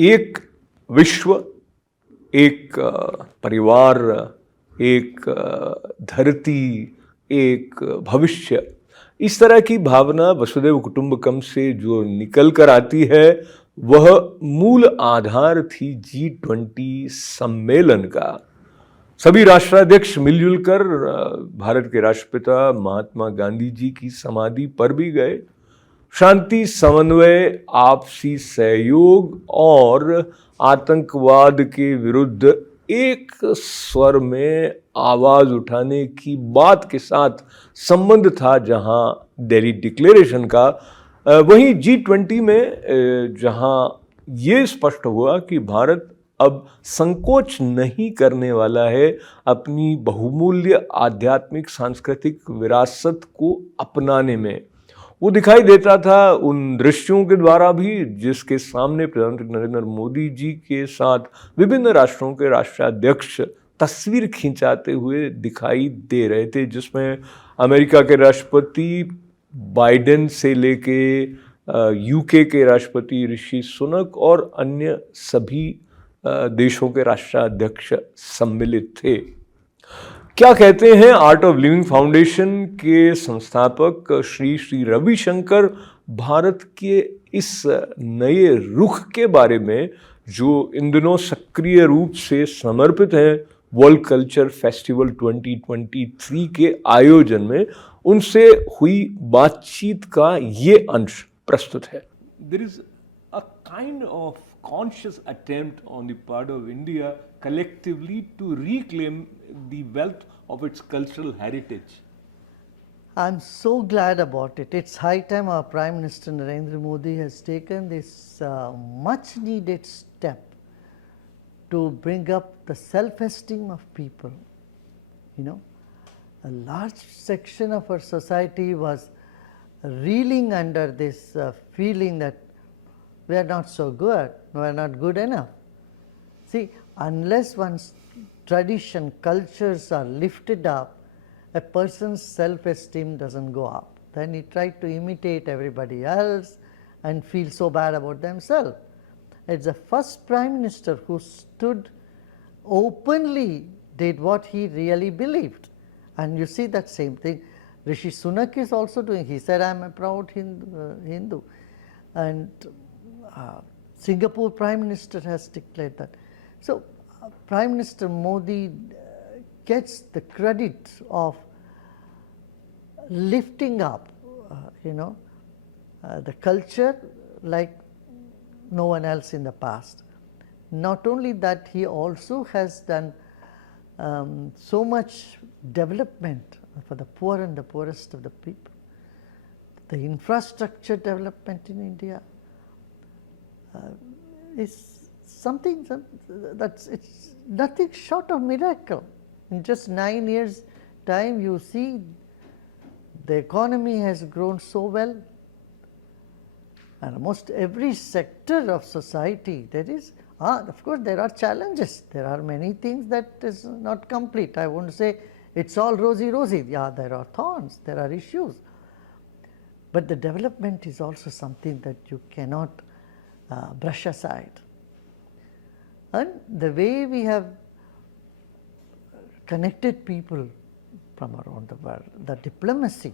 एक विश्व, एक परिवार, एक धरती, एक भविष्य, इस तरह की भावना वसुधैव कुटुंबकम से जो निकल कर आती है वह मूल आधार थी G20 सम्मेलन का। सभी राष्ट्राध्यक्ष मिलजुल कर भारत के राष्ट्रपिता महात्मा गांधी जी की समाधि पर भी गए। शांति, समन्वय, आपसी सहयोग और आतंकवाद के विरुद्ध एक स्वर में आवाज उठाने की बात के साथ संबंध था जहां दिल्ली डिक्लेरेशन का, वहीं G20 में जहां ये स्पष्ट हुआ कि भारत अब संकोच नहीं करने वाला है अपनी बहुमूल्य आध्यात्मिक सांस्कृतिक विरासत को अपनाने में। वो दिखाई देता था उन दृश्यों के द्वारा भी जिसके सामने प्रधानमंत्री नरेंद्र मोदी जी के साथ विभिन्न राष्ट्रों के राष्ट्राध्यक्ष तस्वीर खिंचाते हुए दिखाई दे रहे थे, जिसमें अमेरिका के राष्ट्रपति बाइडेन से लेके यूके के राष्ट्रपति ऋषि सुनक और अन्य सभी देशों के राष्ट्राध्यक्ष सम्मिलित थे। क्या कहते हैं आर्ट ऑफ लिविंग फाउंडेशन के संस्थापक श्री रवि शंकर भारत के इस नए रुख के बारे में, जो इन दिनों सक्रिय रूप से समर्पित है वर्ल्ड कल्चर फेस्टिवल 2023 के आयोजन में? उनसे हुई बातचीत का ये अंश प्रस्तुत है। There is a kind of conscious attempt on the part of India collectively to reclaim the wealth of its cultural heritage. I'm so glad about it. It's high time our Prime Minister Narendra Modi has taken this much needed step to bring up the self-esteem of people. You know, a large section of our society was reeling under this feeling that we are not so good, we are not good enough. See, unless one's tradition, cultures are lifted up, a person's self-esteem doesn't go up. Then he tries to imitate everybody else and feel so bad about themselves. It's the first Prime Minister who stood openly, did what he really believed. And you see that same thing. Rishi Sunak is also doing. He said, I'm a proud Hindu. And Singapore Prime Minister has declared that. So Prime Minister Modi gets the credit of lifting up, the culture like no one else in the past. Not only that, he also has done so much development for the poor and the poorest of the people. The infrastructure development in India is something that's it's nothing short of miracle. In just 9 years' time, you see the economy has grown so well, and almost every sector of society there is. Of course, there are challenges. There are many things that is not complete. I won't say it's all rosy. Yeah, there are thorns, there are issues. But the development is also something that you cannot brush aside. And the way we have connected people from around the world, the diplomacy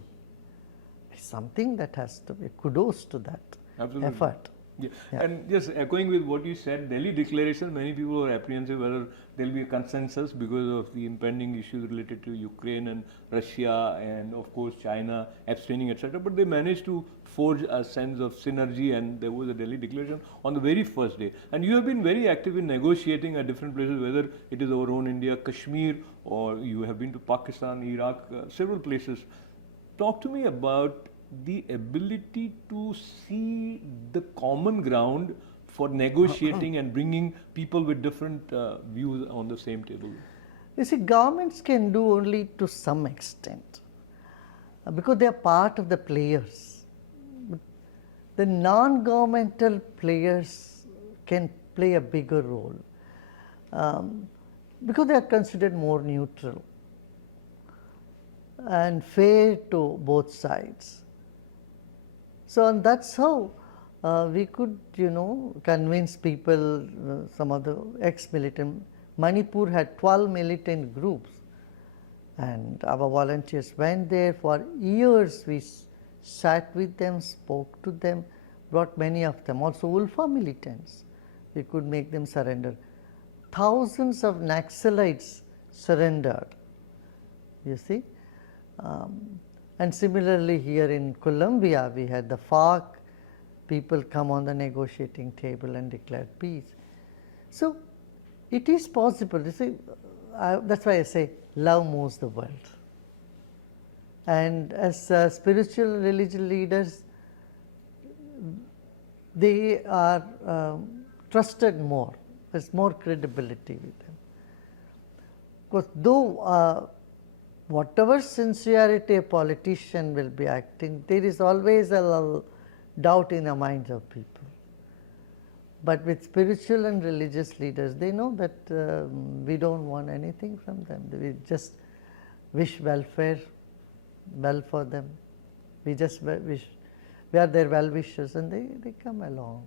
is something that has to be kudos to that effort. Yeah. Yeah. And just echoing with what you said, Delhi Declaration, many people are apprehensive whether there will be a consensus because of the impending issues related to Ukraine and Russia and of course China abstaining, etc. But they managed to forge a sense of synergy, and there was a Delhi Declaration on the very first day. And you have been very active in negotiating at different places, whether it is our own India, Kashmir, or you have been to Pakistan, Iraq, several places. Talk to me about the ability to see the common ground for negotiating and bringing people with different views on the same table. You see, governments can do only to some extent because they are part of the players. The non-governmental players can play a bigger role because they are considered more neutral and fair to both sides. So, and that's how we could, convince people, some of the ex-militant. Manipur had 12 militant groups, and our volunteers went there for years. We sat with them, spoke to them, brought many of them, also Ulfa militants. We could make them surrender. Thousands of Naxalites surrendered, you see. And similarly here in Colombia, we had the FARC people come on the negotiating table and declare peace. So it is possible. You see, that's why I say love moves the world. And as spiritual religious leaders, they are trusted more. There's more credibility with them. Because though whatever sincerity a politician will be acting, there is always a little doubt in the minds of people. But with spiritual and religious leaders, they know that we don't want anything from them. We just wish welfare, well for them. We just wish, we are their well-wishers, and they come along.